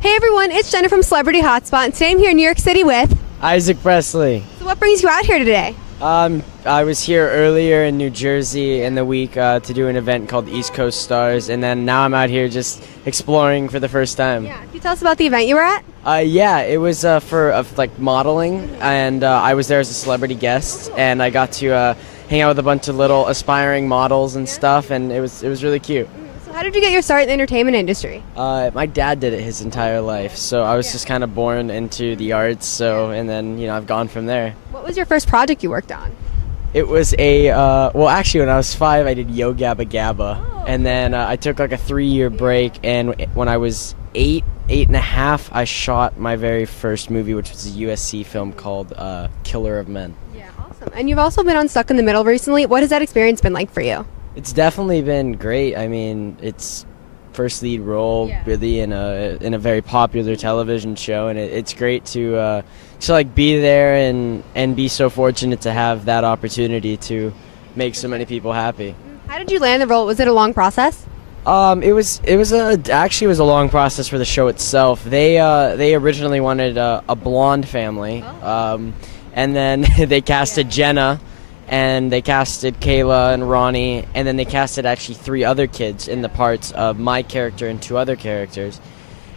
Hey everyone, it's Jenna from Celebrity Hotspot, and today I'm here in New York City with... Isaak Presley. So what brings you out here today? I was here earlier in New Jersey in the week to do an event called East Coast Stars, and then now I'm out here just exploring for the first time. Yeah, can you tell us about the event you were at? Yeah, it was for like modeling, and I was there as a celebrity guest, and I got to hang out with a bunch of little aspiring models and stuff, and it was really cute. So how did you get your start in the entertainment industry? My dad did it his entire life, so I was just kind of born into the arts, and then I've gone from there. What was your first project you worked on? It was well, actually, when I was 5, I did Yo Gabba Gabba, and then I took like a 3-year break, and when I was 8 and a half, I shot my very first movie, which was a USC film called Killer of Men. Yeah, awesome. And you've also been on Stuck in the Middle recently. What has that experience been like for you? It's definitely been great. I mean, it's first lead role really in a very popular television show, and it's great to like be there and be so fortunate to have that opportunity to make so many people happy. How did you land the role? Was it a long process? It was a long process for the show itself. They originally wanted a blonde family, and then they casted Jenna, and they casted Kayla and Ronnie, and then they casted actually 3 other kids in the parts of my character and 2 other characters.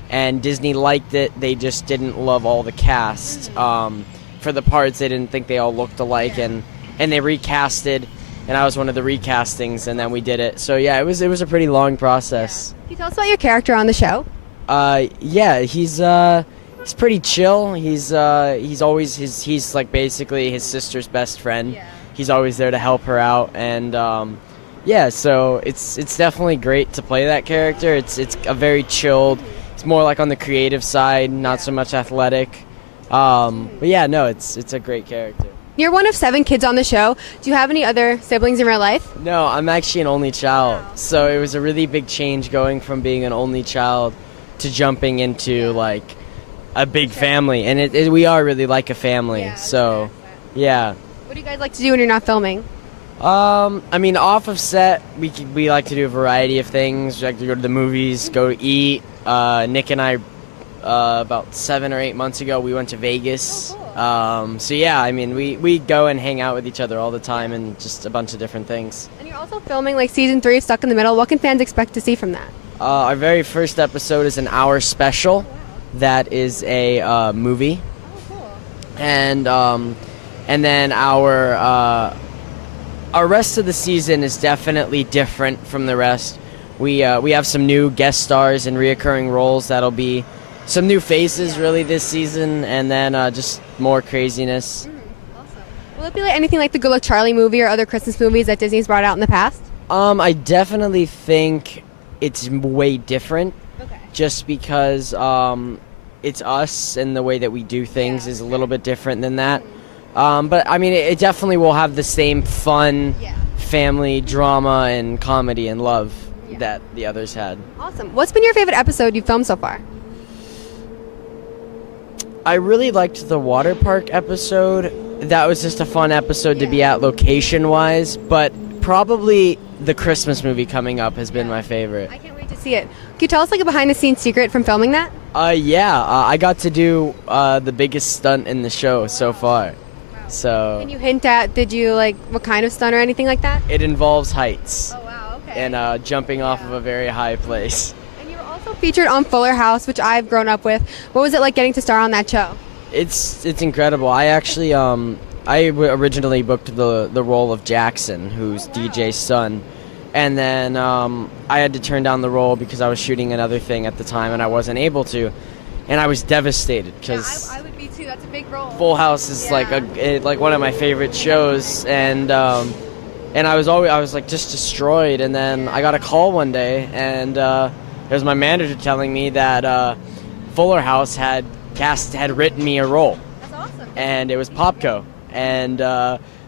And Disney liked it. They just didn't love all the cast. For the parts, they didn't think they all looked alike, and they recasted, and I was one of the recastings, and then we did it. So yeah, it was a pretty long process. Can you tell us about your character on the show? Yeah, he's pretty chill. He's like basically his sister's best friend. Yeah. He's always there to help her out, and so it's definitely great to play that character. It's a very chilled. It's more like on the creative side, not so much athletic. But yeah, no, it's a great character. You're one of 7 kids on the show. Do you have any other siblings in real life? No, I'm actually an only child. So it was a really big change going from being an only child to jumping into like a big family, and we are really like a family. So yeah. What do you guys like to do when you're not filming? I mean, off of set, we like to do a variety of things. We like to go to the movies, go eat. Nick and I, about 7 or 8 months ago, we went to Vegas. Oh, cool. So yeah, I mean, we go and hang out with each other all the time, and just a bunch of different things. And you're also filming like season 3 of Stuck in the Middle. What can fans expect to see from that? Our very first episode is an hour special. That is a movie. Oh, cool. And then our rest of the season is definitely different from the rest. We have some new guest stars and reoccurring roles. That'll be some new faces really this season, and then just more craziness. Awesome. Will it be like anything like the Good Luck Charlie movie or other Christmas movies that Disney's brought out in the past? I definitely think it's way different. Okay. Just because it's us, and the way that we do things is a little bit different than that. But I mean, it definitely will have the same fun family drama and comedy and love that the others had. Awesome. What's been your favorite episode you've filmed so far? I really liked the water park episode. That was just a fun episode to be at location-wise, but probably the Christmas movie coming up has been my favorite. I can't wait to see it. Can you tell us like a behind-the-scenes secret from filming that? I got to do the biggest stunt in the show so far. So Can you hint at, did you like, what kind of stunt or anything like that? it involves heights Oh, wow, okay. and jumping off of a very high place. And you were also featured on Fuller House, which I've grown up with. What was it like getting to star on that show? It's incredible. I actually originally booked the role of Jackson, who's DJ's son, and then I had to turn down the role because I was shooting another thing at the time and I wasn't able to, and I was devastated because I would be too. That's a big role. Full House is like one of my favorite shows, and I was like just destroyed, and then I got a call one day, and it was my manager telling me that Fuller House had written me a role. That's awesome. And it was Popco, and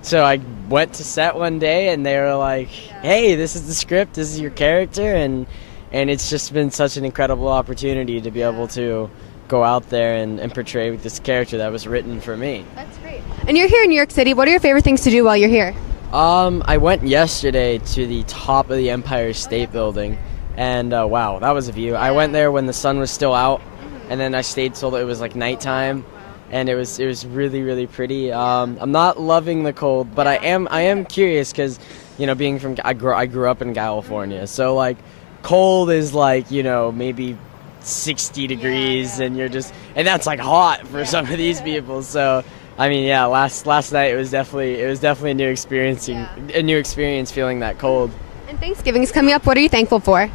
so I went to set one day, and they were like, "Hey, this is the script. This is your character," and it's just been such an incredible opportunity to be able to go out there and portray this character that was written for me. That's great. And you're here in New York City. What are your favorite things to do while you're here? I went yesterday to the top of the Empire State Building, and wow, that was a view. I went there when the sun was still out, and then I stayed till it was like nighttime, and it was really really pretty. I'm not loving the cold, but I am curious because, you know, being from I grew up in California, so like cold is like, you know, maybe 60 degrees, and and that's like hot for some of these people. So I mean, yeah, last night it was definitely a new experience feeling that cold. And Thanksgiving's coming up. What are you thankful for?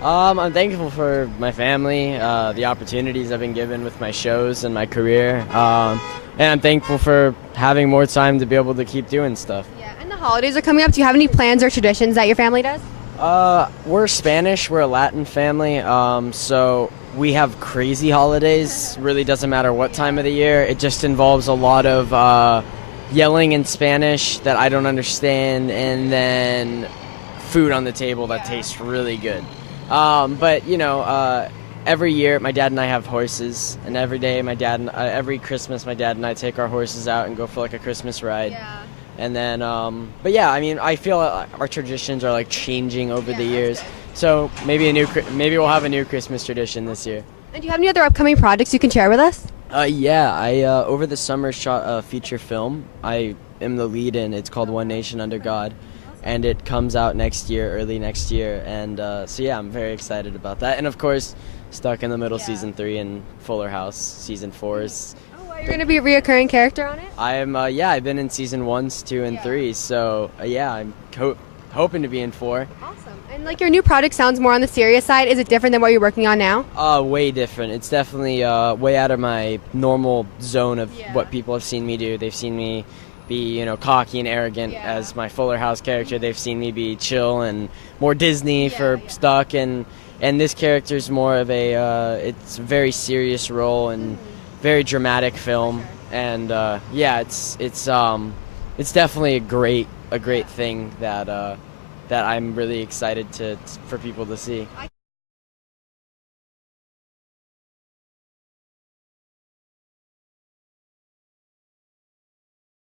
I'm thankful for my family, the opportunities I've been given with my shows and my career, and I'm thankful for having more time to be able to keep doing stuff. Yeah, and the holidays are coming up. Do you have any plans or traditions that your family does? We're Spanish. We're a Latin family, so we have crazy holidays. Really doesn't matter what time of the year. It just involves a lot of yelling in Spanish that I don't understand, and then food on the table that tastes really good. But you know, every year my dad and I have horses, and every Christmas my dad and I take our horses out and go for like a Christmas ride. Yeah. And then, but yeah, I mean, I feel our traditions are like changing over the years. So maybe we'll have a new Christmas tradition this year. And do you have any other upcoming projects you can share with us? Yeah, I over the summer shot a feature film. I am the lead in. It's called One Nation Under God, and it comes out early next year. And so yeah, I'm very excited about that. And of course, Stuck in the Middle season 3 and Fuller House season 4 is. You're going to be a reoccurring character on it? I am, I've been in season 1, 2, and 3, so I'm hoping to be in 4. Awesome. And like your new project sounds more on the serious side. Is it different than what you're working on now? Way different. It's definitely way out of my normal zone of what people have seen me do. They've seen me be, you know, cocky and arrogant as my Fuller House character. They've seen me be chill and more Disney for Stuck, and this character's more of it's a very serious role and very dramatic film, and it's definitely a great thing that I'm really excited for people to see.